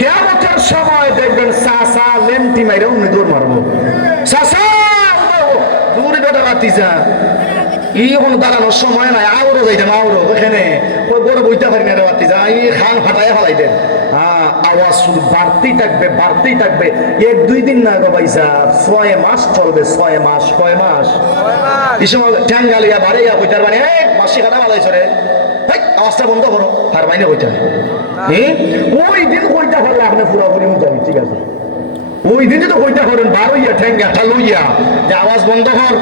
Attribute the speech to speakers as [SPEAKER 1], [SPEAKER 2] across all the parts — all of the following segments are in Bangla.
[SPEAKER 1] কেমতের সময় দেখবেন চাচা লেমটি মাইরে উনি দৌড় মারবো চাচা দূরে বেটা কাটিছা ই এখন দাঁড়ানোর সময় নাই আউরো যাইতাম আউরো ওখানে বড় বইতে পারি না রাতি যা ই খান ফাটাই ফেলাই দেন হ্যাঁ আওয়াজ শুধু বাড়তেই থাকবে বাড়তেই থাকবে। এক দুই দিন না গো পয়সা ছয় মাস চলবে ছয় মাস কয় মাস। এই সময় ঠ্যাঙ্গালিয়া বাড়িয়া মানে এই মাসি মালাইছ রে। হেই, আওয়াজটা বন্ধ করো বাইনে হ্যাঁ। ওই দিন পারলে আপনি পুরোপুরি যাবি ঠিক আছে? ওই দিনে তো কইতা করেন বার হইয়া ঠ্যাঙ্গা ঠালইয়া যে আওয়াজ বন্ধ কর।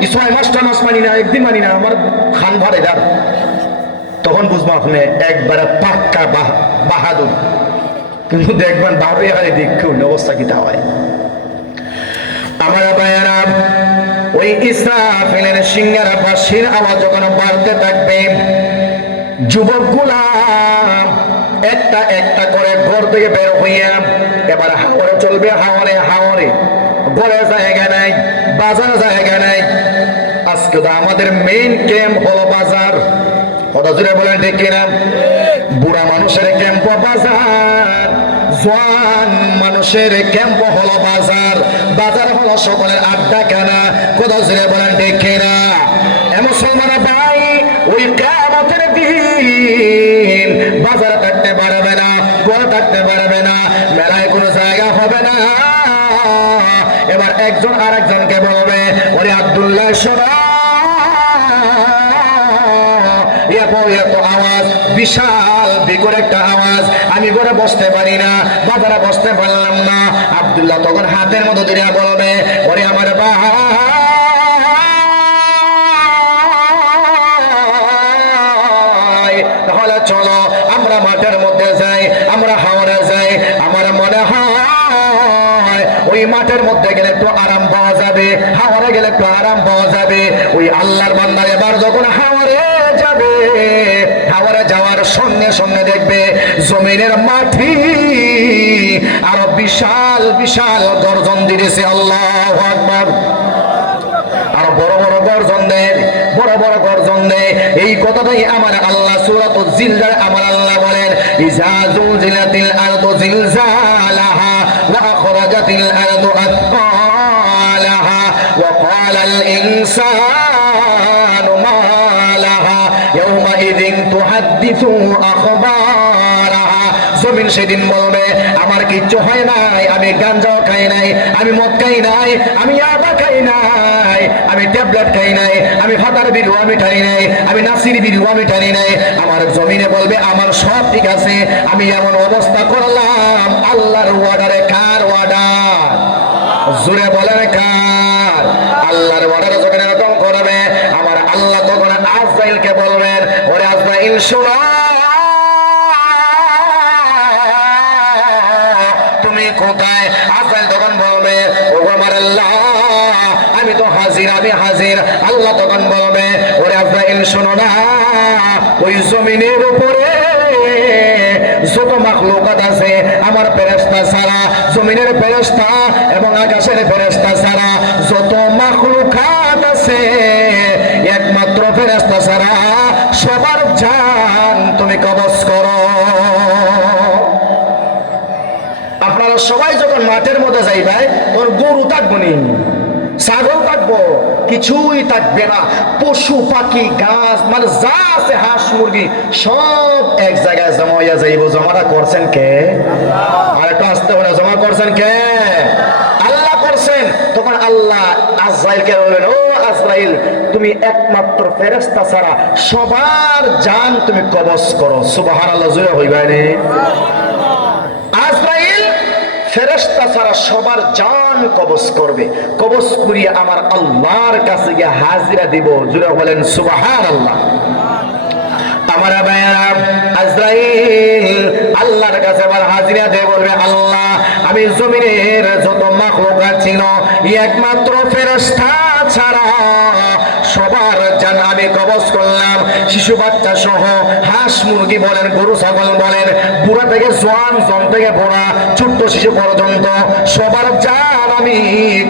[SPEAKER 1] এই ছয় মাস মানি না একদিন মানি না আমার খান ভাড়ে যার তখন বুঝব আপনি একবারে পাক্কা বাহ- বাহাদুর। কিন্তু দেখবেন বারো এখানে দেখুন অবস্থা কি হয়। আমার ভাইয়ারা ওই ইসরাফিলের সিংহের বাসির আওয়াজ যখন বাড়তে থাকবে যুবকগুলা একটা একটা করে ঘর থেকে বের হইয়া এবার হাওড়ে চলবে হাওড়ে হাওড়ে ঘরে জায়গা নাই, বাজার জায়গা নাই। আজকে তো আমাদের মেইন ক্যাম্প হলো বাজার। কথা জুড়ে বলেন ঠিক কিনা? বুড়া মানুষের ক্যাম্প বাজার। জোয়ান মানুষের ক্যাম্প হলো বাজার। বাজার হলো সকলের আড্ডা খানা কোথাও জুড়ে বলেন ডেকে না। মুসলমান ভাই, ওই কেমতের দিন বাজার থাকতে পারবে না গোয়া থাকতে পারবে না, মেলায় কোনো জায়গা হবে না। এবার একজন আর একজনকে বলবে, ওরে আব্দুল্লাহ, শোনা। এত এত আওয়াজ, বিশাল বিকট একটা আওয়াজ। আমি ঘরে বসতে পারি না বসতে পারলাম না। আব্দুল্লাহ তখন হাতের মতো দিয়ে বলবে, ওরে আমার তাহলে চলো, আমরা মাঠের মধ্যে যাই, আমরা হাওড়ে যাই। আমার মনে হয় ওই মাঠের মধ্যে গেলে একটু আরাম পাওয়া যাবে হাওড়ে গেলে একটু আরাম পাওয়া যাবে। ওই আল্লাহর বান্দার এবার যখন হাওড়ে যাবে। হাওড়ে যাওয়ার সঙ্গে সঙ্গে দেখবে জমিনের মাটি আরও বিশাল বিশাল গর্জন দিতেছে আল্লাহ আকবার। আর বড় বড় গর্জন দেয়, বড় বড় গর্জন দেয়। এই কথাটাই আমার আল্লাহ সূরাত জিলজাল আমার আল্লাহ বলেন, ইজা জুলজিলাতিল আরদু জিলজালাহা ওয়া আখরাজাতিল আরদু আথqalaha ওয়া ক্বালাল ইনসানু ইযিন তুহাদ্দিসু আখবারাহা। জমিন সেদিন বলবে, আমার কিচ্ছু হয় নাই, আমি গাঞ্জাও খাই নাই, আমি মদ খাই নাই, আমি আবা খাই নাই, আমি ট্যাবলেট খাই নাই, আমি ফাতার বিরু আমি টানি নাই, আমি নাসির বিরু আমি টানি নাই। আমার জমিনে বলবে, আমার সব ঠিক আছে, আমি এমন অবস্থা করলাম, আল্লাহর ওয়ার্ডারে কার ওয়ার্ডার জুড়ে বলেন কার? আল্লাহর ওয়ার্ডারে যখন এরকম করবে আমার আল্লাহ তখন আজরাইলকে বলবেন ওরে আজরাইল শোনো। তুমি কোথায়? আজরাইল তখন বলবে ও আমার আল্লাহ, আমি তো হাজির, আমি হাজির। আল্লাহ তখন বলবে, ওরে আজরাইল শোনো না, ওই জমিনের উপরে যত মাখলুকাত আছে, আমার ফেরেশতা ছাড়া, জমিনের ফেরেশতা এবং আকাশের ফেরেশতা ছাড়া যত মাখলুকাত আছে, একমাত্র ফেরেশতা ছাড়া সবার জান তুমি কবজ করো। আপনারা সবাই যখন মাঠের মধ্যে যাইবাই তখন গরু থাকব নি, ছাগল থাকব, কিছুই থাকবে না। পশু, পাখি গাছ মানে যা আছে, হাঁস, মুরগি, সব এক জায়গায় জমা হইয়া যাইব। জমাটা করছেন কে? আর একটু আসতে পারে জমা করছেন কে? আল্লাহ করছেন। তখন আল্লাহ আজরাইলকে বললেন ও আজরাইল তুমি একমাত্র ফেরেস্তা ছাড়া সবার তুমি করো। সুবাহান আল্লাহ হইবাই আল্লাহ, আমি জমিনের যত মাখলুকাত ছিল একমাত্র ফেরেশতা ছাড়া সবার জান কবজ করলাম। শিশু বাচ্চা সহ হাঁস মুরগি বলেন, গরু, ছাগল বলেন, বুড়া থেকে জোয়ান জন থেকে বুড়া ছোট্ট শিশু পর্যন্ত সবার জান আমি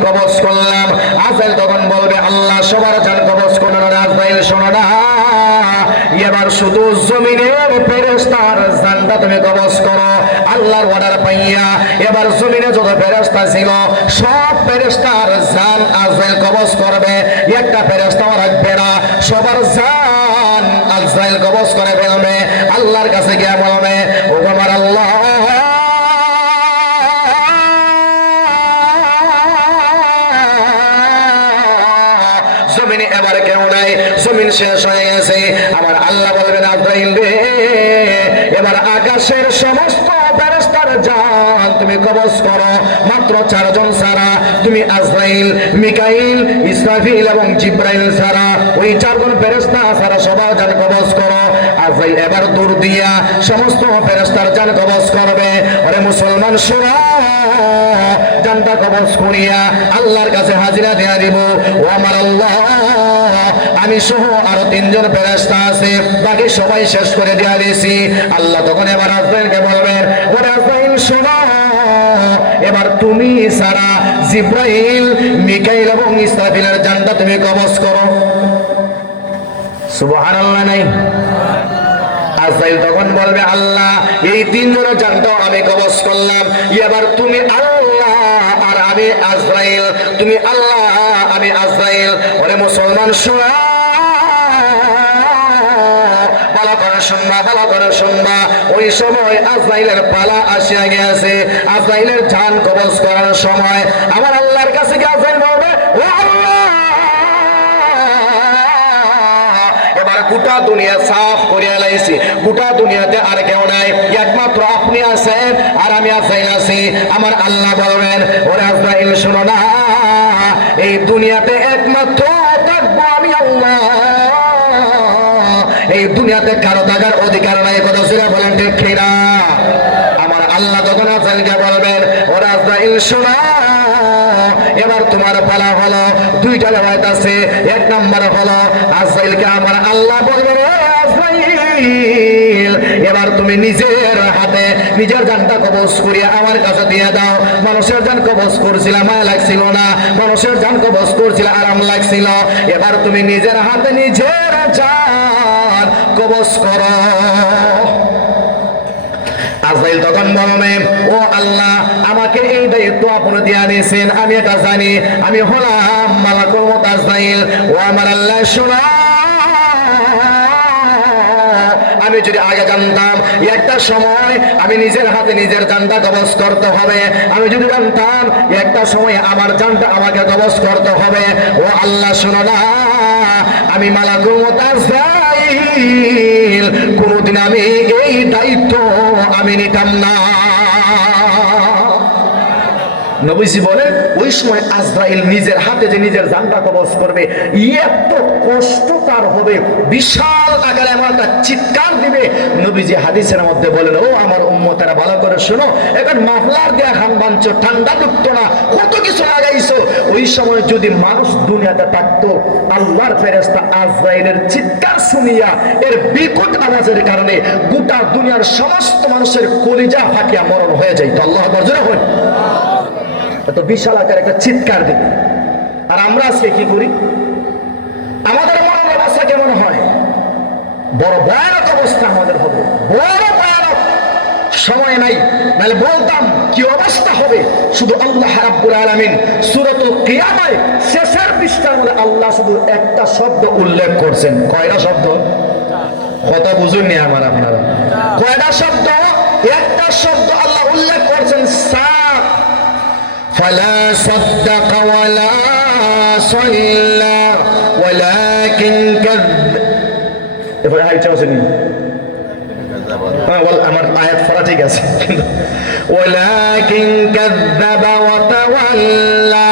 [SPEAKER 1] কবজ করলাম। আজরাইল তখন বলবে, আল্লাহ, সবার জান কবজ করলেন আর আজরাইল, শোনো না। এবার শুধু জমিনের ফেরেস্তার জানটা তুমি কবজ করো। আল্লাহর অর্ডার পাইয়া এবার জমিনে যত ফেরেস্তা ছিল, সব ফেরেস্তার জান আজরাইল কবজ করবে, একটা ফেরেস্তাও রাখবে না, সবার জান আজরাইল কবজ করে ফেলবে, আল্লাহর কাছে গিয়ে বলবে, ও আমার আল্লাহ এবার কেউ নাই, জমিন শেষ হয়ে গেছে, আবার আল্লাহ বলবেন আব্রাহিম রে, এবার আকাশের সমস্ত ফেরেশতার জান তুমি কবজ করো, মাত্র চারজন ছাড়া তুমি আজরাইল, মিকাইল, ইসরাফিল এবং জিব্রাইল সারা ওই চারজন ফেরেস্তা সারা সবার জান কবজ করো। আজরাইল এবার দূর দিয়া সমস্ত ফেরেস্তার জান কবজ করবে। আরে মুসলমান সুরা জানটা কবজ করিয়া আল্লাহর কাছে হাজিরা দেয়া দিব। ও আমার আল্লাহ। আমি সহ আরও তিনজন ফেরেশতা আছে। বাকি সবাই শেষ করে দেয়া দিয়েছি। আল্লাহ তখন এবার আজরাইলকে বলবেন এবার তুমি সারা জিব্রাইল, মিকাইল এবং ইসরাফিলের জানটা তুমি কবজ করো। সুবহানাল্লাহ নাই? আজরাইল তখন বলবে, আল্লাহ, এই তিনজনের জানটাও আমি কবজ করলাম। এবার তুমি আল্লাহ আর আমি আজরাইল, তুমি আল্লাহ আমি আজরাইল, ওরে মুসলমান শোনা। এবার গোটা দুনিয়া সাফ করিয়া লাইছি। গোটা দুনিয়াতে আর কেউ নাই। একমাত্র আপনি আছেন আর আমি আসাইল আছি। আমার আল্লাহ বলবেন, ওরে আজরাইল, শোনো না। এই দুনিয়াতে একমাত্র থাকব আমি আল্লাহ। এই দুনিয়াতে কারও থাকার অধিকার নাই, কথা সেটা বলেন ঠিক আমার আল্লাহ তখন আসাইলকে বলবেন? ওরে আজরাইল শোনো এবার তোমার পালা হলো, দুইটা রেওয়ায়ত আছে, এক নাম্বার হলো, আজরাইলকে আমার আল্লাহ বলবেন, "ও আজরাইল, এবার তুমি হাতে নিজের জানটা কবজ করিয়া আমার কাছে দিয়ে দাও। মানুষের জান কবজ করছিল, মায়া লাগছিল না। মানুষের জান কবজ করছিল, আরাম লাগছিল। এবার তুমি নিজের হাতে নিজের জান কবজ করো। আজরাইল তখন বলবে ও আল্লাহ, আমাকে এই দায়িত্ব আপনি দিয়ে দিয়েছেন। আমি এটা জানি। আমি হলাম মালাকুল মত আজরাইল। ও আমার আল্লাহ, শোনা। আমি যদি আগে জানতাম, একটা সময় আমি নিজের হাতে নিজের জানটা কবজ করতে হবে। আমি যদি জানতাম, একটা সময় আমার জানটা আমাকে কবজ করতে হবে। ও আল্লাহ, শোনো না। আমি মালাকুল মত আজরাইল কোনোদিন আমি এই দায়িত্ব আমি নিতাম না। নবীজি বলেন ওই সময় আজরাইল নিজের হাতে যে নিজের জানটা কবজ করবে, এত কষ্ট তার হবে, বিশাল আকারে এমন একটা চিৎকার দিবে। নবীজি হাদিসের মধ্যে বলেন, ও আমার উম্মতেরা, ভালো করে শোনো, এখন মাফলার দেয়া খান বাঞ্চ ঠান্ডা ঢুকতো না, কত কিছু লাগাইছো? ওই সময় যদি মানুষ দুনিয়াতে থাকতো, আল্লাহর ফেরেস্তা আজরাইলের চিৎকার শুনিয়া, এর বিকট আওয়াজের কারণে গোটা দুনিয়ার সমস্ত মানুষের কলিজা ফাটিয়া মরণ হয়ে যাইতো। আল্লাহ বর্জনা হয় এত বিশাল আকার একটা চিৎকার দিবে আর আমরা আজকে কি করি? আমাদের মনের অবস্থা কেমন হয়? বড় ভয়ানক অবস্থা আমাদের হবে। বড় ভয়ানক সময় নাই। নাহলে বলতাম, কি অবস্থা হবে? শুধু আল্লাহ রাব্বুল আলামিন সূরাতুল কিয়ামায় শেষের পৃষ্ঠার মধ্যে আল্লাহ শুধু একটা শব্দ উল্লেখ করছেন। কয়টা শব্দ? কথা বুঝুননি আমার আপনারা। কয়টা শব্দ? একটা শব্দ আল্লাহ উল্লেখ করছেন, সাত فلا صدق ولا صلى ولكن كذب এবারে হাইটা আছে নি হ্যাঁ বল আমার আয়াত পড়া ঠিক আছে কিন্তু ولكن كذب وتولى